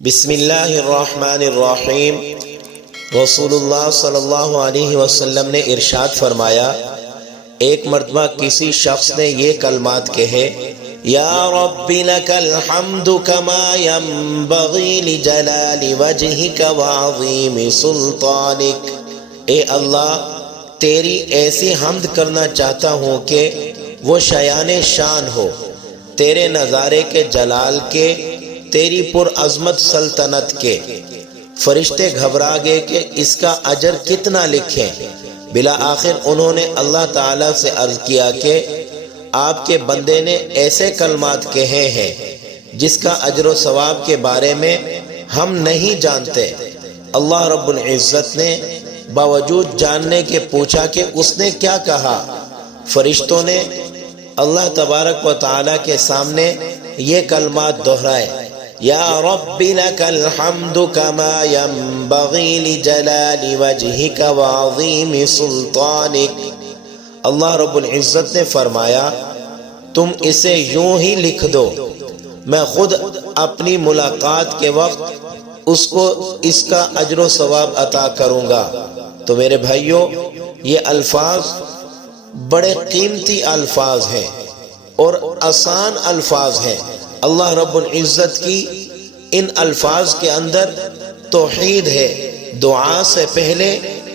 بسم اللہ الرحمن الرحیم۔ رسول اللہ صلی اللہ علیہ وسلم نے ارشاد فرمایا، ایک مرتبہ کسی شخص نے یہ کلمات کہے، یا رب لک الحمد کما ینبغی لجلال وجہک وعظیم سلطانک۔ اے اللہ، تیری ایسی حمد کرنا چاہتا ہوں کہ وہ شایان شان ہو، تیرے نظارے کے جلال کے، تیری پر عظمت سلطنت کے۔ فرشتے گھبرا گئے کہ اس کا اجر کتنا لکھیں۔ بالآخر انہوں نے اللہ تعالیٰ سے عرض کیا کہ آپ کے بندے نے ایسے کلمات کہے ہیں جس کا اجر و ثواب کے بارے میں ہم نہیں جانتے۔ اللہ رب العزت نے باوجود جاننے کے پوچھا کہ اس نے کیا کہا۔ فرشتوں نے اللہ تبارک و تعالیٰ کے سامنے یہ کلمات دہرائے، یا رب لک الحمد کما ینبغی لجلال وجہک وعظیم سلطانک۔ اللہ رب العزت نے فرمایا، تم اسے یوں ہی لکھ دو، میں خود اپنی ملاقات کے وقت اس کو اس کا اجر و ثواب عطا کروں گا۔ تو میرے بھائیوں، یہ الفاظ بڑے قیمتی الفاظ ہیں اور آسان الفاظ ہیں۔ اللہ رب العزت کی ان الفاظ کے اندر توحید ہے۔ دعا سے پہلے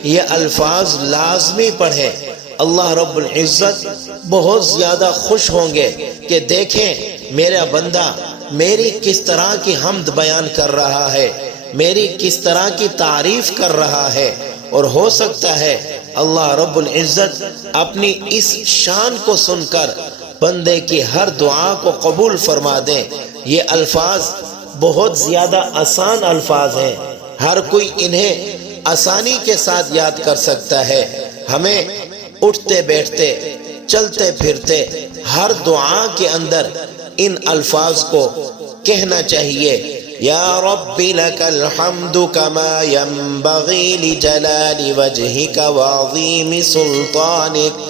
یہ الفاظ لازمی پڑھیں۔ اللہ رب العزت بہت زیادہ خوش ہوں گے کہ دیکھیں میرا بندہ میری کس طرح کی حمد بیان کر رہا ہے، میری کس طرح کی تعریف کر رہا ہے۔ اور ہو سکتا ہے اللہ رب العزت اپنی اس شان کو سن کر بندے کی ہر دعا کو قبول فرما دیں۔ یہ الفاظ بہت زیادہ آسان الفاظ ہیں، ہر کوئی انہیں آسانی کے ساتھ یاد کر سکتا ہے۔ ہمیں اٹھتے بیٹھتے چلتے پھرتے ہر دعا کے اندر ان الفاظ کو کہنا چاہیے، یا رب لک الحمد کما ینبغی لجلال وجہک وعظیم سلطانک۔